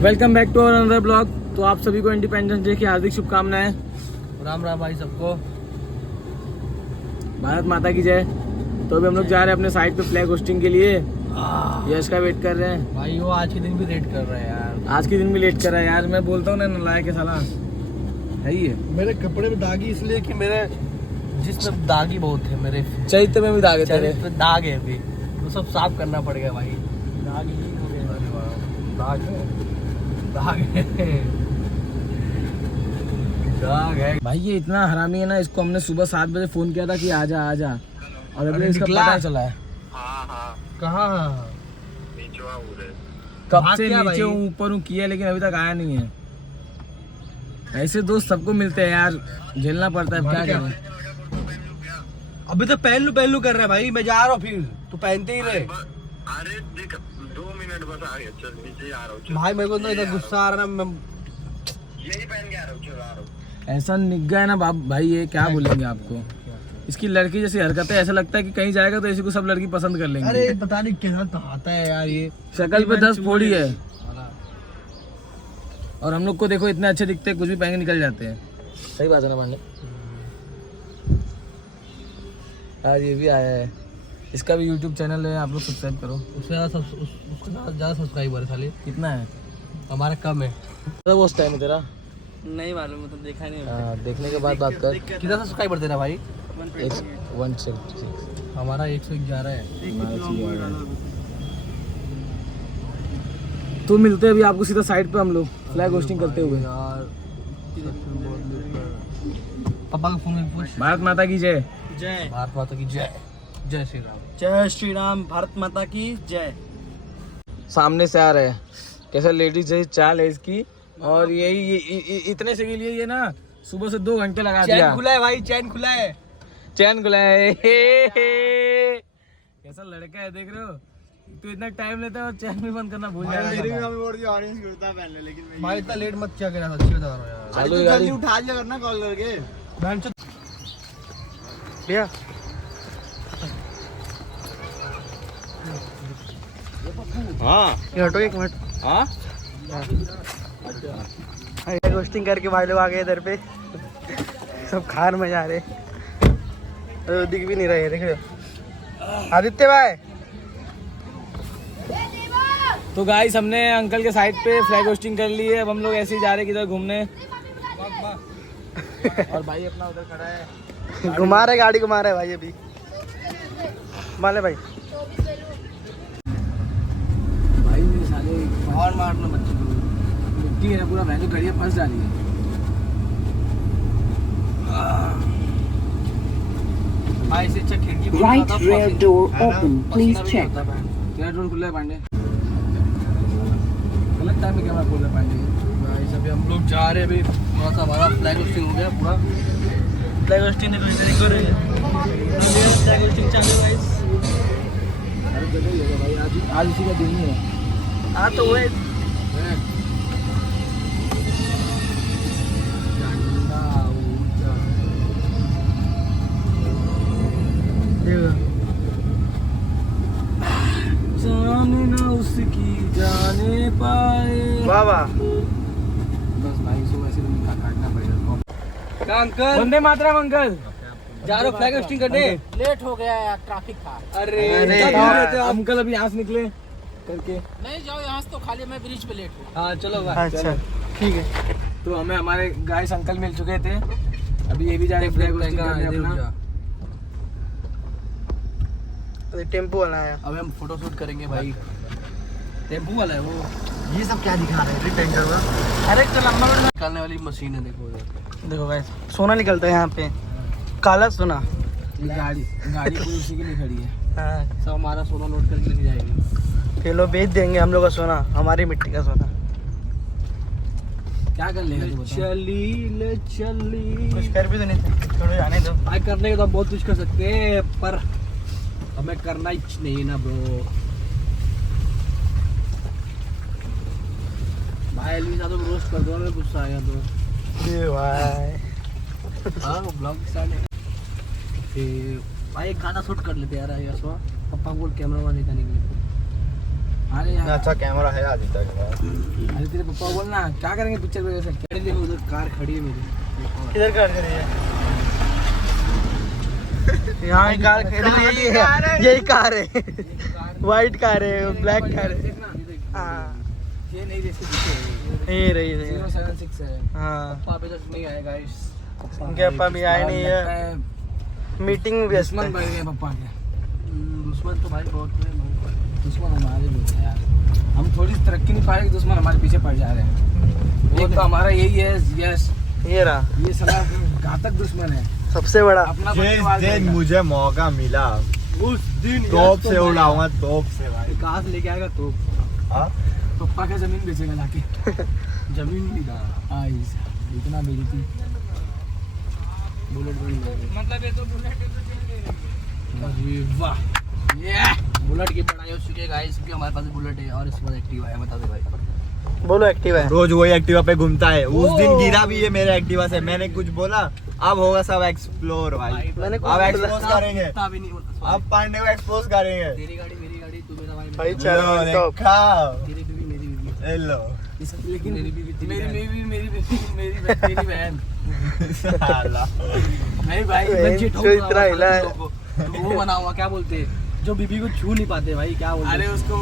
Welcome back to another blog. तो आप सभी को इंडिपेंडेंस डे की हार्दिक शुभकामनाएं। राम राम भाई सबको, भारत माता की जय। तो अभी हम लोग जा रहे हैं अपने साइट पे फ्लैग होस्टिंग के लिए। यश का वेट कर रहे हैं भाई। वो आज के दिन भी लेट कर रहे हैं यार। आज के दिन भी लेट कर रहा है यार। मैं बोलता हूँ ना, नलायक के साला है ही है। मेरे कपड़े में दागी इसलिए कि मेरे जिसमें दागी बहुत है। मेरे चैत्य में भी दाग है तेरे। चरित्र पे दाग है अभी, तो सब साफ करना पड़ेगा भाई। दाग ही हो गया। अरे वाह, दाग है, दाग है, दाग है भाई ये इतना हरामी है ना, इसको हमने सुबह 7 बजे फोन किया था कि आजा आजा, और अभी इसका पता चला है। कहाँ कब भाग से गया नीचे भाई। हूँ ऊपर हूँ किया, लेकिन अभी तक आया नहीं है। ऐसे दोस्त सबको मिलते हैं यार, झेलना पड़ता है, क्या करें। अभी तो पहलू कर रहा है भाई। मैं जा रहा हूँ, फिर तू पहनते ही रहे। अरे देख 2 मिनट बस आ गया, चल नीचे आ रहा हूँ। भाई मेरे को तो इतना गुस्सा आ रहा है ना। मैं यही पहन के आ रहा हूँ, चल आ रहा हूँ। ऐसा निग्गा है ना बाप भाई, ये क्या बोलेंगे आपको। इसकी लड़की जैसी हरकतें, ऐसा लगता है कि कहीं जाएगा तो इसी को सब लड़की पसंद कर लेंगे। अरे पता नहीं कैसा आता है यार ये। शक्ल पे 10 फोड़ी है, और हम लोग को देखो इतने अच्छे दिखते हैं, कुछ भी पहन के निकल जाते हैं। सही बात है ना पांडे यार। ये भी आया है, इसका भी यूट्यूब चैनल है, आप लोग सब्सक्राइब करो। उससे ज़्यादा सब्सक्राइबर है साले। कितना है? हमारा कम है। वो टाइम है तेरा? नहीं मालूम, मतलब देखा नहीं। देखने के बाद बात कर। कितना सब्सक्राइबर तेरा भाई? 166। हमारा 111 है। तो मिलते हैं अभी आपको सीधा साइड पे, हम लोग फ्लैग होस्टिंग करते हुए। यार पापा का फोन में पूछ। भारत माता की जय। जय भारत माता की जय। जय श्री राम। जय श्री राम। भारत माता की जय। सामने से आ रहे हैं, कैसा लेडीज जैसी चाल है इसकी। और यही इतने से के लिए ये ना सुबह से 2 घंटे लगा दिया। चैन खुला है भाई, चैन खुला है। चैन खुला है। कैसा लड़का है, देख रहे हो। तो इतना टाइम लेता है और चैन भी बंद करना भूल जाता है। भाई इतना लेट मत क्या करा, सच्ची बता रहा हूँ यार। चालू तू गाड़ी। जल्दी उठा लिया करना कॉल करके। बहन चोद भैया। हाँ ये हटो एक मिनट। हाँ गोस्टिंग करके भाई लोग आ गए इधर पे। सब खार में जा रहे। तो दिख भी नहीं रहे, देख रहे हो आदित्य भाई। तो गाइस हमने अंकल के साइड पे फ्लैग होस्टिंग कर ली है। अब हम लोग ऐसे ही जा रहे हैं किधर घूमने। और भाई अपना उधर खड़ा है, घुमा रहे, गाड़ी घुमा रहे भाई अभी। माले भाई भाई मेरे साले और मारना बच्चे को। मिट्टी है ना पूरा, वैसे गड़िया फंस जा रही है। भाई से अच्छा खिड़की Right rear door open. Please check. तेरा डोर खुला है पांडे। गलत टाइम में कैमरा खोल रहा है पांडे। भाई सब हम लोग जा रहे हैं अभी। थोड़ा सा हमारा फ्लैग होस्टिंग हो गया पूरा। फ्लैग होस्टिंग ने कुछ कर रहे हैं। फ्लैग होस्टिंग चालू है गाइस। अरे जगह ही होगा भाई, आज इसी का दिन ही है। हाँ तो वो जाने ना उसकी जाने पाए। वाह वाह। बस भाई सो ऐसे भी काटना पड़ेगा। Uncle Vande Mataram uncle. जा रहे फ्लैग होस्टिंग करने। लेट हो गया यार, ट्रैफिक था। अरे अंकल अभी यहाँ से निकले करके। नहीं जाओ यहाँ से, तो खाली मैं ब्रिज पे लेट हूँ। हाँ चलो भाई। अच्छा ठीक है। तो हमें हमारे गाइस अंकल मिल चुके थे। अभी ये भी जा रहे फ्लैग होस्टिंग करने अपना। टेम्पो वाला है। अब हम फोटो शूट करेंगे भाई। टेम्पो वाला है वो। ये सब क्या दिखा रहे हैं टैंकर में? अरे तो लंबा निकालने वाली मशीन है, देखो उधर। देखो गाइस, सोना निकलता है यहाँ पे, काला सोना। ये गाड़ी पूरी उसी के लिए खड़ी है। हाँ सब हमारा सोना लोड करके लेके जाएगी। फिर लोग बेच देंगे हम लोग का सोना, हमारी मिट्टी का सोना। क्या कर लेगा तू बता? ले चली कुछ कर भी तो नहीं सकते, छोड़ो जाने दो। भाई करने के तो बहुत कुछ कर सकते हैं, पर हमें करना ही नहीं ना ब्रो। भाई एलवी तो रोस्ट कर दो, मैं गुस्सा आया तो। ये भाई हाँ ब्लॉग स्टार्ट है। फिर भाई एक गाना शूट कर लेते यार। पापा बोल कैमरा वाले का निकले। अरे यार अच्छा कैमरा है आज तक। अरे तेरे पापा बोलना क्या करेंगे पिक्चर में वैसे। देखो उधर कार खड़ी है मेरी। किधर कार खड़ी है? यहाँ कार खड़ी है, यही कार है। व्हाइट कार है, ब्लैक कार है। हाँ ये नहीं जैसे दिखे ये रही 076 है। हाँ पापा अभी तक नहीं आए गाइस। उनके पापा भी आए नहीं है, मीटिंग में व्यस्त दुश्मन है। बढ़ गए पापा के। दुश्मन तो भाई बहुत है। दुश्मन हमारे लोग हैं यार। हम थोड़ी तरक्की नहीं पा रहे, दुश्मन हमारे पीछे पड़ जा रहे हैं। एक तो हमारा यही है यस, ये रहा ये साला घातक दुश्मन है। सबसे बड़ा। अपना जिस दिन मुझे मौका मिला उस दिन तोप से उड़ाऊंगा, तोप से भाई। कहाँ से लेके आएगा तो हाँ? पप्पा का जमीन बेचेगा लाके। जमीन भी ना इतना बेचती। बुलेट मतलब ये तो बुलेट अरे वाह ये बुलेट की बढ़ाई हो चुकी है गाइस, क्योंकि हमारे पास बुलेट है और इसके बाद एक्टिवा है। बता दे भाई। बोलो एक्टिव है। रोज वही एक्टिवा पे घूमता है। उस दिन गिरा भी है मेरे एक्टिवा से, मैंने कुछ बोला। अब होगा सब एक्सप्लोर भाई। मैंने कुछ अब बोला? एक्सपोज करेंगे, इतना भी नहीं बोलता। अब पांडे को एक्सपोज करेंगे। तेरी गाड़ी मेरी गाड़ी, तू मेरा भाई भाई लो, चलो टॉप। देखा? तेरी बीवी मेरी बीवी। ले लो। लेकिन मेरी बीवी तेरी मेरी बहन। मेरी बहन साला। मेरी भाई जो इतना हिला है। तो वो बना हुआ क्या बोलते हैं, जो बीबी को छू नहीं पाते भाई, क्या बोलते अरे उसको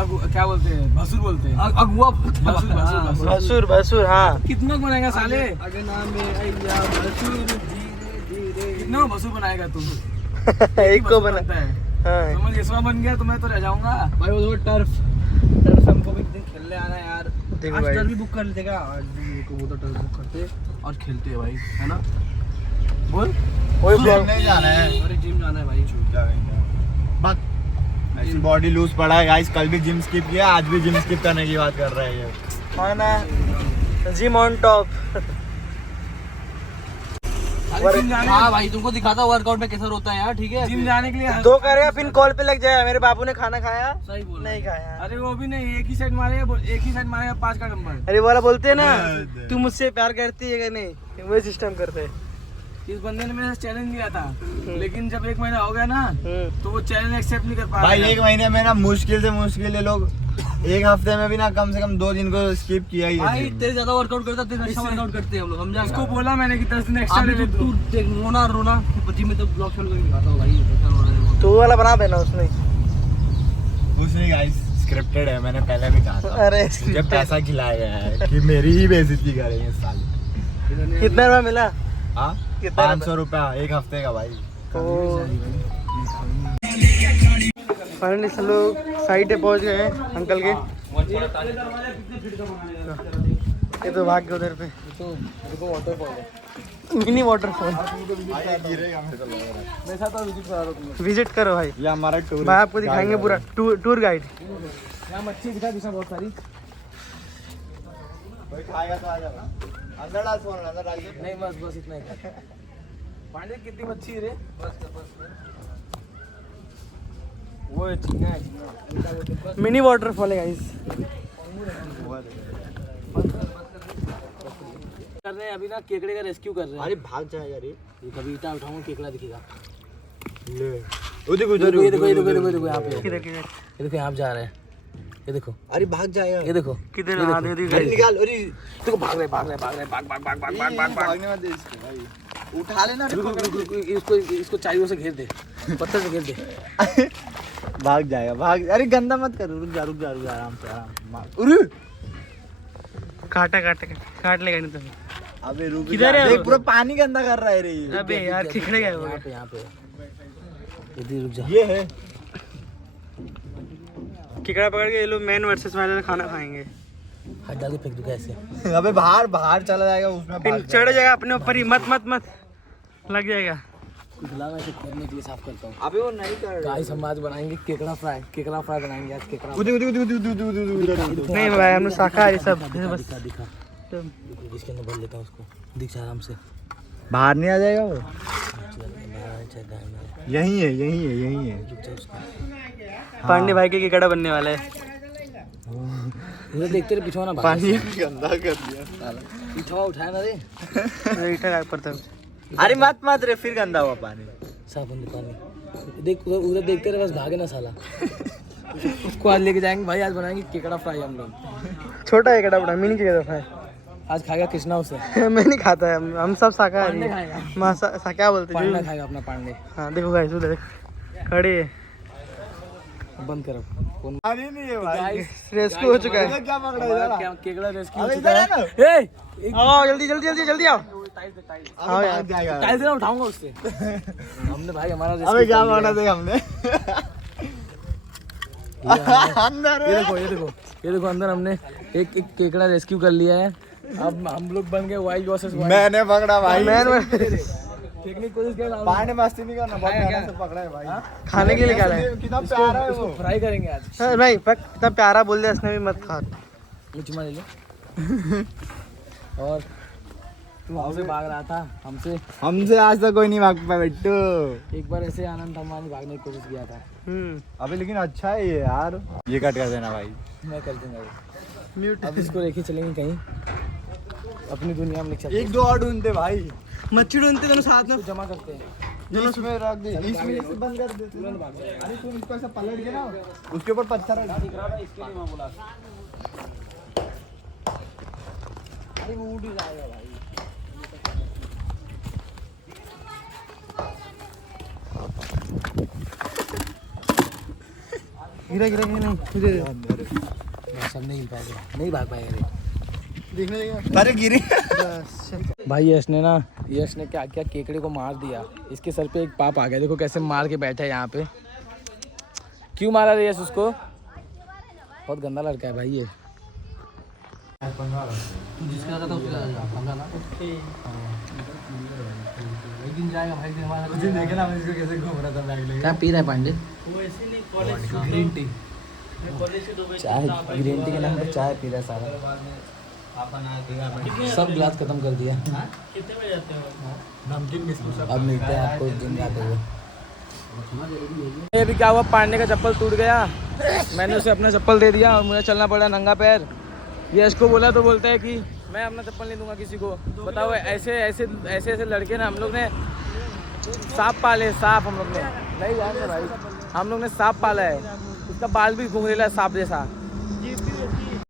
अब क्या बोलते हैं, भसुर बोलते हैं। अगुआ बोलते हैं। भसुर भसुर भसुर भसुर भसुर हाँ। कितना बनाएगा साले, अगर नाम में अय्या भसुर धीरे धीरे। कितना भसुर बनाएगा तू। एक को भसुर बना बनता है। हाँ। तो मैं यशवा बन गया तो मैं तो रह जाऊंगा। भाई वो टर्फ हमको भी एक दिन खेलने आना है यार। देखो आज भाई। टर्फ भी बुक कर लेगा, आज भी को वो तो टर्फ बुक करते और खेलते हैं भाई, है ना। बोल वही जिम ब्लॉग नहीं जाना है। और जिम जाना है भाई। बस ऐसी बॉडी लूज पड़ा है गाइस। कल भी जिम स्किप किया, आज भी जिम स्किप करने की बात कर रहे हैं ये। हाँ ना, जिम ऑन टॉप। जिम जाने हाँ भाई तुमको दिखाता वर्कआउट में कैसा होता है यार, ठीक है। जिम जाने के लिए दो करेगा फिर कॉल पे लग जाएगा। मेरे बाबू ने खाना खाया सही बोल नहीं खाया। अरे वो भी नहीं, एक ही साइड मारेगा, एक ही साइड मारेगा 5 का नंबर। अरे वाला बोलते हैं ना, तू मुझसे प्यार करती है कि नहीं, वही सिस्टम करते हैं। इस बंदे ने मेरे से चैलेंज लिया था, लेकिन जब 1 महीना हो गया ना तो वो चैलेंज एक्सेप्ट नहीं कर पा भाई रहा। 1 महीने में ना मुश्किल से मुश्किल ये लोग 1 हफ्ते में भी ना कम से कम 2 दिन को स्किप किया ही है भाई gym। तेरे ज्यादा वर्कआउट करता, तेरे अच्छा वर्कआउट करते हैं हम लोग, समझा। उसको बोला मैंने कि 10 दिन एक्स्ट्रा अभी ले तो तू। तू देख रोना रोना जिम में तो ब्लॉग शॉट करके दिखाता हूँ भाई, कैसा रो रहा है। तो वो वाला बना देना उसने। कुछ नहीं गाइस, स्क्रिप्टेड है, मैंने पहले भी कहा था। अरे मुझे पैसा खिलाया गया है कि मेरी ही बेइज्जती करेंगे साले। कितना रुपया मिला? हाँ कितना 500 रुपया 1 हफ्ते का भाई। फाइनली सब लोग साइड पे पहुंच गए हैं अंकल के। ये तो भाग गए उधर पे। मिनी वाटरफॉल विजिट करो भाई। ये हमारा टूर भाई आपको दिखाएंगे पूरा टूर गाइड। यहाँ मच्छी दिखा दिशा बहुत सारी। कोई खाएगा तो आ जाना। अंदर डाल फोन, अंदर डाल के। नहीं बस बस इतना ही था। पांडे कितनी मच्छी है रे? वो है झींगा है, झींगा। मिनी वाटरफॉल है गाइस। कर रहे हैं अभी ना, केकड़े का रेस्क्यू कर रहे हैं। अरे भाग जाएगा रे। ये कभी ईटा उठाऊंगा केकड़ा दिखेगा। ले उधर उधर ये देखो ये देखो ये देखो ये देखो यहाँ पे, किधर किधर ये देखो यहाँ पे जा रहे हैं। ये देखो अरे भाग जाएगा। ये देखो किधर हाँ दे दी अरे निकाल। अरे देखो भाग रहे भाग रहे भाग रहे भाग भाग भाग भाग भाग भाग भाग। भागने मत दे इसको भाई। उठा लेना। रुक रुक रुक रुक, इसको इसको चाइयों से घेर दे, पत्थर से घेर दे। भाग जाएगा भाग। अरे गंदा मत कर। रुक जा रुक जा रुक जा, आराम से आराम। अरे काट लेगा नहीं तो। अबे रुक किधर जा। है देख वो? पूरा पानी गंदा कर रहा है रे ये। अबे यार ठिकरे गए वो। यहाँ पे इधर रुक जा। ये है। किकड़ा पकड़ के ये लोग मैन वर्सेस वाले खाना खाएंगे। हाथ डाल के फेंक दूंगा ऐसे। अबे बाहर बाहर चला जाएगा उसमें। फिर भाग चढ़ जाएगा अपने ऊपर ही। मत मत मत लग जाएगा। कुछ ला मैं इसे खोलने के लिए साफ करता हूँ। अबे वो नहीं कर रहा। गाइस हम आज बनाएंगे केकड़ा फ्राई बनाएंगे आज केकड़ा। उधर उधर उधर उधर उधर उधर। नहीं भाई हम लोग शाकाहारी सब बस। दिखा दिखा देखो, इसके अंदर भर लेता हूँ उसको। दिख जा आराम से। बाहर नहीं आ जाएगा वो। रुक यही है यही है यही है। जा उसका। पांडे भाई के किकड़ा बनने वाला है। उधर देखते रहे, पिछवा ना भाग। पानी गंदा कर दिया। पिछवा उठाया ना रे। ईटा पर तब अरे मत मत रे, फिर गंदा हुआ पानी। साफ बंद पानी। देख उधर देखते रहे, बस भागे ना साला। उसको आज लेके जाएंगे भाई। आज बनाएंगे केकड़ा फ्राई हम लोग। छोटा है कड़ा बड़ा, मिनी केकड़ा फ्राई। आज खाएगा कृष्णा उसे। मैं नहीं खाता है, हम सब शाकाहारी पांडे हैं। खाएगा। क्या बोलते पांडा हैं? खाएगा अपना पांडे। हाँ देखो गाइस उधर खड़े हैं। बंद करो फोन। अरे नहीं है भाई, रेस्क्यू हो चुका है। क्या पकड़ा इधर? क्या केकड़ा रेस्क्यू अबे हो इधर चुका है ना? है। ए आओ जल्दी जल्दी जल्दी जल्दी आओ। आओ यार। भाग जाएगा। कैसे ना उठाऊंगा उससे। हमने भाई हमारा अबे क्या पकड़ा था हमने? अंदर ये देखो ये देखो ये देखो अंदर हमने एक केकड़ा रेस्क्यू कर लिया है। अब हम लोग बन गए वाइल्ड वर्सेस वाइल्ड। मैंने पकड़ा भाई। फेंकने की कोशिश कर रहा हूं। पानी मस्ती नहीं करना, बहुत खाया मेहनत क्या? से पकड़ा है भाई। खाने के लिए निकाला है। कितना प्यारा है वो। फ्राई करेंगे आज। हाँ, भाई पक इतना प्यारा बोल दिया इसने भी, मत खा। चुमा ले लो। और तू हमसे भाग रहा था। हमसे आज तक कोई नहीं भाग पाया बेटू। एक बार ऐसे आनंद अंबानी भागने की कोशिश किया था। अबे लेकिन अच्छा है ये यार। ये कट कर देना भाई। मैं कर दूंगा ये। अब इसको लेके चलेंगे कहीं अपनी दुनिया में। चलते एक दो और ढूंढते भाई। मच्छी ढूंढते दोनों साथ में। जमा करते हैं। इसमें रख दे, इसमें से बंद कर दे। अरे तुम इसको ऐसा पलट के ना उसके ऊपर पत्थर रख। इसके लिए मैं बोला। अरे वो उड़ ही जाएगा भाई। गिरा गिरा गिरा नहीं तुझे सब नहीं हिल पाएगा, नहीं भाग पाएगा रे। देखने देगा। अरे गिरी। भाई यश ने क्या किया, केकड़े को मार दिया। इसके सर पे एक पाप आ गया। देखो कैसे मार के बैठा है यहाँ पे। क्यों मारा रे यश उसको? बहुत गंदा लड़का है भाई ये। जिसका था उसका समझा ना। एक दिन जाएगा भाई हमारा। मुझे देखना मैं इसको कैसे घूम रहा था बैग लेके। क्या पी रहा है पांडे? Green tea. चाय, ग्रीन टी के नाम पर चाय पी रहा है सारा। सब गिलास खत्म कर दिया। नमकीन बिस्कुट सब। अब मिलते हैं आपको दिन जाते हुए। ये भी क्या हुआ, पांडे का चप्पल टूट गया। मैंने उसे अपना चप्पल दे दिया और मुझे चलना पड़ा नंगा पैर। यश को बोला तो बोलता है कि मैं अपना चप्पल नहीं दूंगा किसी को। बताओ ऐसे लड़के ना। हम लोग ने सांप पाले, सांप हम लोग ने नहीं जानते भाई। हम लोग ने सांप पाला है। उसका बाल भी घूम रहा है सांप जैसा।